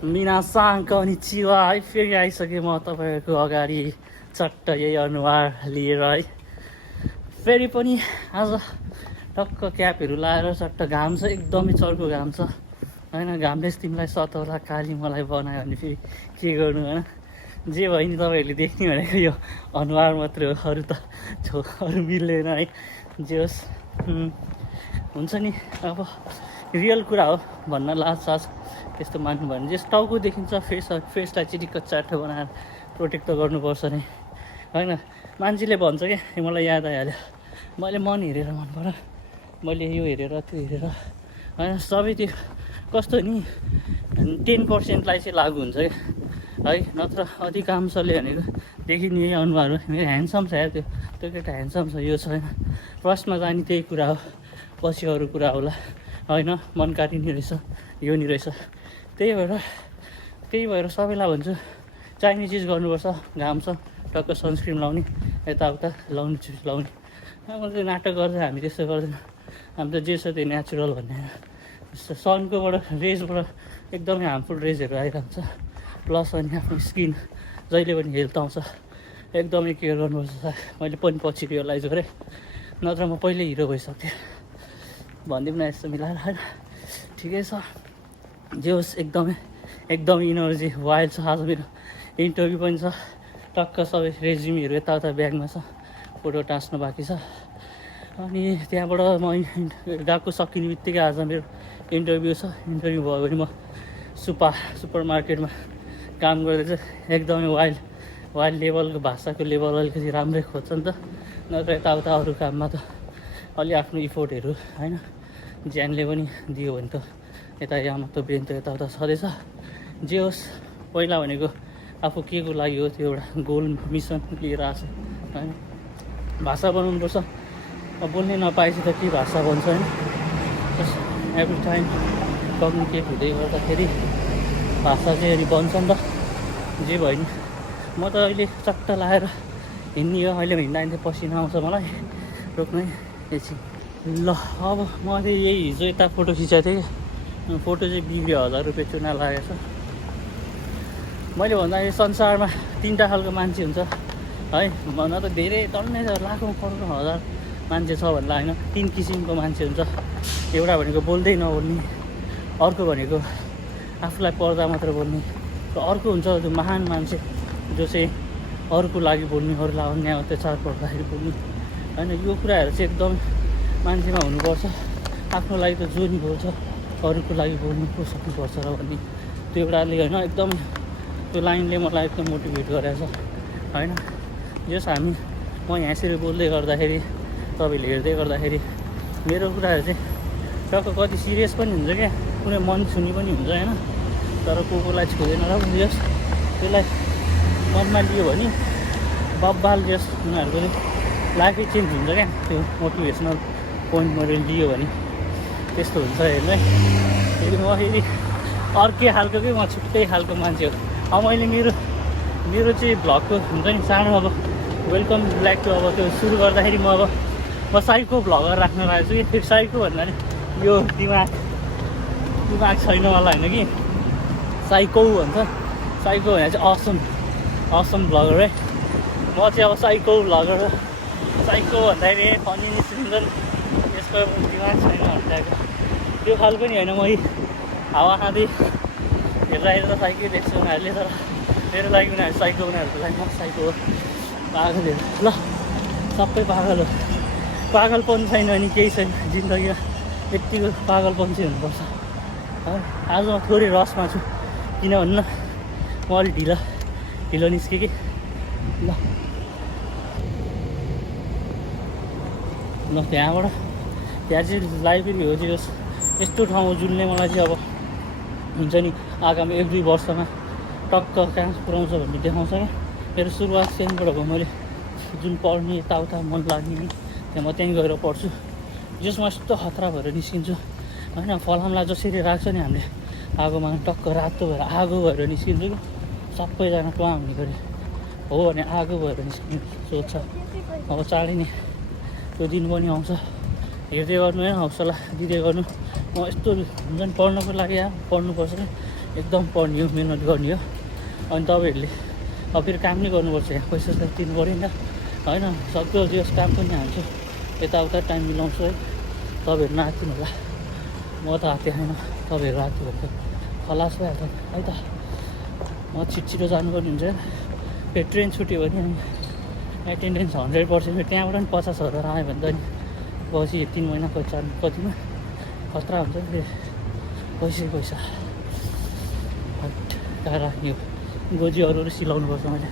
मिनासाङ कनिचिवा है फेरि आइसकेँ म तपाईँहरूको अगाडि चट्ट यही अनुहार लिएर है फेरि पनि आज टक्क क्यापहरू लाएर चट्ट घाम छ एकदमै चर्को घाम छ होइन घामले तिमीलाई सताउला काली मलाई बनायो भने फेरि के गर्नु होइन जे भयो नि तपाईँहरूले देख्ने भनेको यो अनुहार मात्रै हो अरू त अरू मिल्दैन है जे होस् हुन्छ नि अब रियल कुरा हो भन्न लाज त्यस्तो मान्नु भयो भने जस टाउको देखिन्छ फेसलाई चिटिक्क चाटो बनाएर प्रोटेक्ट त गर्नुपर्छ नि होइन मान्छेले भन्छ क्या मलाई याद आइहाल्यो मैले मन हेरेर मन पऱ्यो मैले यो हेरेर त्यो हेरेर होइन सबै त्यो कस्तो नि 10%लाई चाहिँ लागु हुन्छ क्या है नत्र अधिकांशले भनेको देखिने यही अनुहार हो मेरो ह्यान्डसम छ यार त्यो केटा ह्यान्डसम छ यो छैन फर्स्टमा जाने त्यही कुरा हो पछि अरू कुरा होला होइन मन काटिने रहेछ यो नि रहेछ त्यही भएर सबैलाई भन्छु चाहिने चिज गर्नुपर्छ घाम छ टक्क सनस्क्रिन लाउने यताउता लाउने अब नाटक गर्दा हामी त्यस्तो गर्दैन हामी त जे छ त्यो नेचुरल भन्ने सनकोबाट रेजबाट एकदमै हार्मफुल रेजहरू आइरहन्छ प्लस अनि आफ्नो स्किन जहिले पनि हेल्थ आउँछ एकदमै केयर गर्नुपर्छ मैले पनि पछि रियलाइज गरेँ नत्र म पहिल्यै हिरो भइसक्थेँ भनिदिउँ न यस्तो मिलाएर होइन ठिकै छ जे होस् एकदमै इनर्जी वाइल्ड छ आज मेरो इन्टरभ्यू पनि छ टक्क सबै रेज्युमहरू यताउता ब्यागमा छ फोटो टाँच्नु बाँकी छ अनि त्यहाँबाट म गएको सकिने बित्तिकै आज मेरो इन्टरभ्यू छ इन्टरभ्यू भयो भने म सुपर मार्केटमा काम गर्दा चाहिँ एकदमै वाइल्ड लेभलको भाषाको लेभल अलिकति राम्रै खोज्छ नि त नत्र यताउता अरू काममा त अलि आफ्नो इफोर्टहरू होइन ज्यानले पनि दियो भने त यता यहाँ त ब्रेन त यताउता छँदैछ जे होस् पहिला भनेको आफू के को लागि हो त्यो एउटा गोल मिसन लिएर आएको छ होइन भाषा बनाउनुपर्छ अब बोल्नै नपाएपछि त के भाषा बन्छ होइन जस्ट एभ्री टाइम कम्युनिकेट हुँदै गर्दाखेरि भाषा चाहिँ अनि बन्छ नि त जे भयो नि म त अहिले चट्ट लाएर हिँड्ने हो अहिले हिँड्दा हिँड्दै पसिना आउँछ मलाई रोक्नै एकछिन ल अब म चाहिँ यही हिजो यता फोटो खिचाएको थिएँ फोटो चाहिँ बिग्रियो 1000 रुपियाँ चुना लागेको छ मैले भन्दाखेरि संसारमा 3टा खालको मान्छे हुन्छ है भन त धेरै डल्लै लाखौँ करोडौँ हजार मान्छे छ भन्दा होइन 3 किसिमको मान्छे हुन्छ एउटा भनेको बोल्दै नबोल्ने अर्को भनेको आफूलाई पर्दा मात्र बोल्ने र अर्को हुन्छ जो महान मान्छे जो चाहिँ अरूको लागि बोल्ने अरूलाई अन्याय अत्याचार पर्दाखेरि बोल्ने होइन यो कुराहरू चाहिँ एकदम मान्छेमा हुनुपर्छ आफ्नो लागि त जो नि बोल्छ अरूको लागि बोल्नु पो सक्नुपर्छ र भन्ने त्यो एउटाले होइन एकदम त्यो लाइनले मलाई एकदम मोटिभेट गरेको छ होइन जस म यहाँ यसरी बोल्दै गर्दाखेरि तपाईँले हेर्दै गर्दाखेरि मेरो कुराहरू चाहिँ टक्क कति सिरियस पनि हुन्छ क्या कुनै मन छुने पनि हुन्छ होइन तर कोलाई छुँदैन र पनि जस त्यसलाई मनमा लियो भने बब्बाल जस उनीहरूको चाहिँ लाइफै चेन्ज हुन्छ क्या त्यो मोटिभेसनल पोइन्ट मैले लियो भने त्यस्तो हुन्छ हेर्नु है फेरि म फेरि अर्कै खालको कि म छुट्टै खालको मान्छे हो अब मैले मेरो चाहिँ भ्लगको हुन्छ नि सानो अब वेलकम ब्ल्याक टु अब त्यो सुरु गर्दाखेरि म साइको भ्लगर राख्न लागेको छु कि फेरि साइको भन्दा नि यो दिमाग छैन मलाई होइन कि साइको भन्छ साइको भने चाहिँ असम भ्लगर है म चाहिँ अब साइको भ्लगर साइको भन्दाखेरि फनी निस्किन्छन् यसको दिमाग छैन भन्दाखेरि त्यो खालको नि होइन म हावा खाँदै हेर्दाखेरि त साइकै देख्छु उनीहरूले तर मेरो लागि उनीहरू साइको उनीहरूको लागि म साइको हो पागलहरू ल सबै पागल हो पागलपन छैन भने केही छैन जिन्दगीमा यत्तिको पागलपन चाहिँ हुनुपर्छ है आज म थोरै रसमा छु किन भन्नु म अलिक ढिलो निस्केँ कि ल त्यहाँ चाहिँ लाइब्रेरी हो चाहिँ यस्तो ठाउँ हो जुनले मलाई चाहिँ अब हुन्छ नि आगामी 1-2 वर्षमा टक्क कहाँ पुऱ्याउँछ भन्ने देखाउँछ क्या मेरो सुरुवात त्यहाँबाट भयो मैले जुन पढ्ने यताउता मन लाग्ने त्यहाँ म त्यहीँ गएर पढ्छु जसमा यस्तो खतरा भएर निस्किन्छु होइन फलामलाई जसरी राख्छ नि हामीले आगोमा टक्क रातो भएर आगो भएर निस्किन्छु कि सबैजना टुवा हुने गरी हो भने आगो भएर निस्किने सोच छ अब चाँडै नै त्यो दिन पनि आउँछ हेर्दै गर्नु है हौसला दिँदै गर्नु म यस्तो हुन्छ नि पढ्नको लागि पढ्नुपर्छ एकदम पढ्ने हो, मिहिनेत गर्ने हो। अनि तपाईँहरूले अब फेरि काम नै गर्नुपर्छ, यहाँ पैसा त दिनु पऱ्यो नि त होइन। सक्दो जस काम पनि हाल्छु, यताउता टाइम मिलाउँछु है। तपाईँहरू नआत्तिनु होला, म त आत्ते छैन, तपाईँहरू आत्यो भने त खलास भइहाल्छ है त। म छिटो जानुपर्ने हुन्छ। फेरि ट्रेन छुट्यो भने एटेन्डेन्स 100%, त्यहाँबाट पनि 50,000 आयो भने त नि पछि 3 महिना कतिमा खतरा हुन्छ नि। फेरि पैसा कहाँ राख्ने हो, गोजी अरू सिलाउनुपर्छ मैले।